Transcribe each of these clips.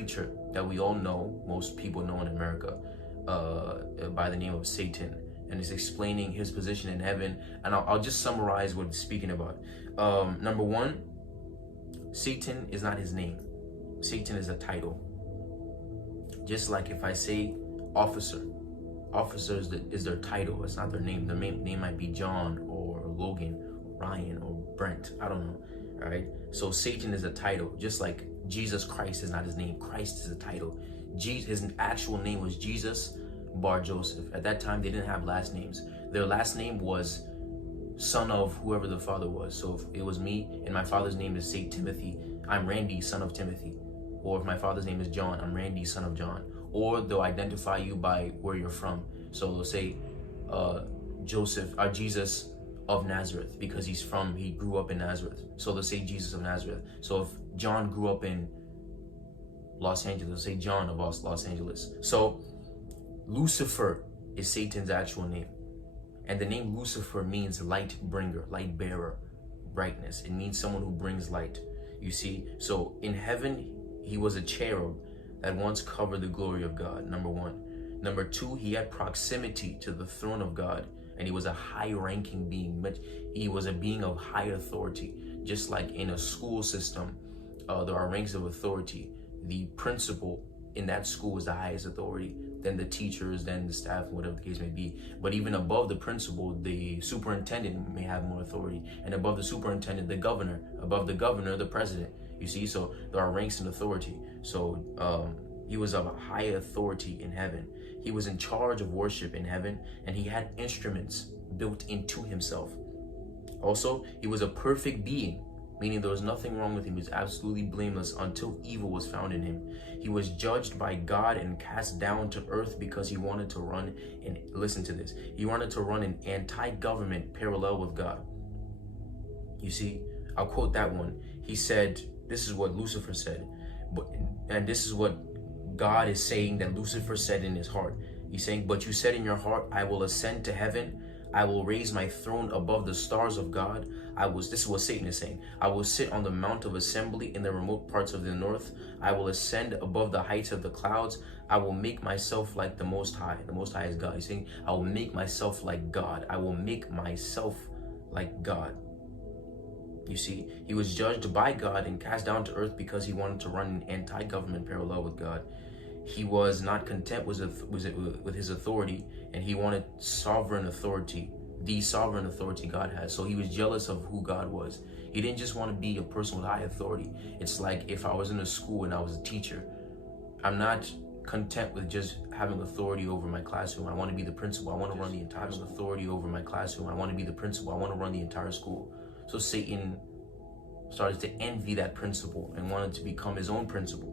creature that we all know, most people know in America, by the name of Satan, and is explaining his position in heaven. And I'll just summarize what it's speaking about. Number one, Satan is not his name. Satan is a title. Just like if I say officer, officer is their title. It's not their name. Their name might be John or Logan, or Ryan or Brent. I don't know. All right. So Satan is a title. Just like Jesus Christ is not his name. Christ is a title. His actual name was Jesus Bar Joseph. At that time, they didn't have last names. Their last name was son of whoever the father was. So if it was me and my father's name is, say, Timothy, I'm Randy, son of Timothy. Or if my father's name is John, I'm Randy, son of John. Or they'll identify you by where you're from. So they'll say Jesus of Nazareth, because he grew up in Nazareth. So they'll say Jesus of Nazareth. So if John grew up in Los Angeles, they'll say John of Los Angeles. So Lucifer is Satan's actual name. And the name Lucifer means light bringer, light bearer, brightness. It means someone who brings light. You see, so in heaven, he was a cherub that once covered the glory of God, number one. Number two, he had proximity to the throne of God, and he was a high-ranking being, but he was a being of high authority. Just like in a school system, there are ranks of authority. The principal in that school is the highest authority, then the teachers, then the staff, whatever the case may be. But even above the principal, the superintendent may have more authority, and above the superintendent, the governor, above the governor, the president. You see, so there are ranks in authority. So he was of a high authority in heaven. He was in charge of worship in heaven, and he had instruments built into himself. Also, he was a perfect being, meaning there was nothing wrong with him. He was absolutely blameless until evil was found in him. He was judged by God and cast down to earth because he wanted to run, and listen to this, he wanted to run an anti-government parallel with God. You see, I'll quote that one. He said, this is what Lucifer said, and this is what God is saying that Lucifer said in his heart. He's saying, but you said in your heart, I will ascend to heaven. I will raise my throne above the stars of God. This is what Satan is saying. I will sit on the mount of assembly in the remote parts of the north. I will ascend above the heights of the clouds. I will make myself like the Most High. The Most High is God. He's saying, I will make myself like God. I will make myself like God. You see, he was judged by God and cast down to earth because he wanted to run an anti-government parallel with God. He was not content with his authority, and he wanted sovereign authority, the sovereign authority God has. So he was jealous of who God was. He didn't just want to be a person with high authority. It's like if I was in a school and I was a teacher, I'm not content with just having authority over my classroom. I want to be the principal. I want to run the entire authority over my classroom. I want to be the principal. I want to run the entire school. So Satan started to envy that principal and wanted to become his own principal.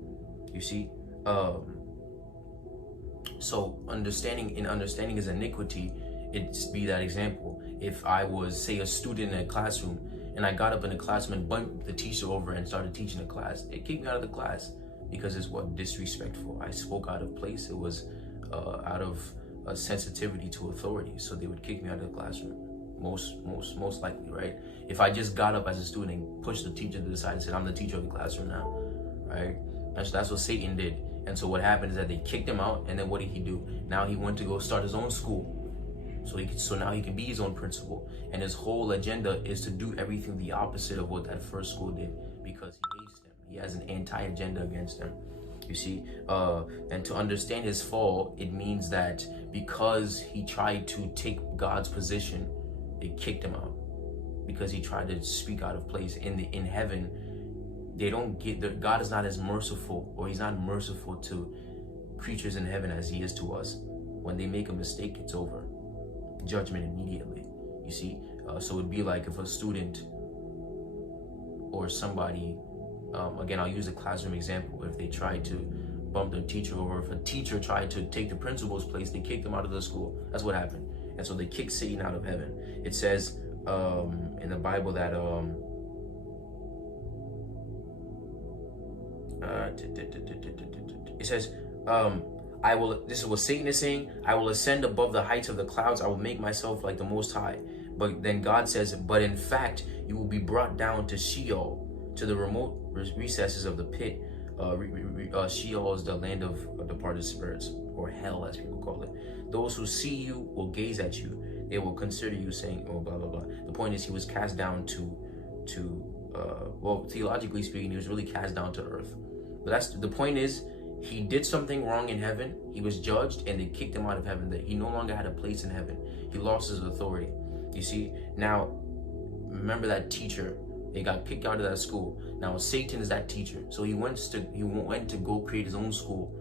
You see, so understanding his iniquity, it'd be that example. If I was, say, a student in a classroom and I got up in the classroom and bumped the teacher over and started teaching the class, it kicked me out of the class because it's disrespectful. I spoke out of place. It was out of sensitivity to authority. So they would kick me out of the classroom. Most likely, right? If I just got up as a student and pushed the teacher to the side and said, I'm the teacher of the classroom now, right? That's what Satan did. And so what happened is that they kicked him out, and then what did he do? Now he went to go start his own school. So now he can be his own principal. And his whole agenda is to do everything the opposite of what that first school did, because he hates them. He has an anti-agenda against them. You see, and to understand his fall, it means that because he tried to take God's position, they kicked him out because he tried to speak out of place. In heaven, they don't get God is not as merciful, or he's not merciful to creatures in heaven as he is to us. When they make a mistake, it's over. Judgment immediately. You see, so it'd be like if a student or somebody, again, I'll use a classroom example. If they tried to bump their teacher over, if a teacher tried to take the principal's place, they kicked them out of the school. That's what happened. And so they kicked Satan out of heaven. It says in the Bible that it says, this is what Satan is saying, I will ascend above the heights of the clouds, I will make myself like the Most High. But then God says, but in fact, you will be brought down to Sheol, to the remote recesses of the pit. Sheol is the land of departed spirits, or hell as people call it. Those who see you will gaze at you. They will consider you, saying, oh, blah, blah, blah. The point is, he was cast down well, theologically speaking, he was really cast down to earth. But that's the point is, he did something wrong in heaven. He was judged, and they kicked him out of heaven. That he no longer had a place in heaven. He lost his authority. You see? Now, remember that teacher. They got kicked out of that school. Now Satan is that teacher. So he went to go create his own school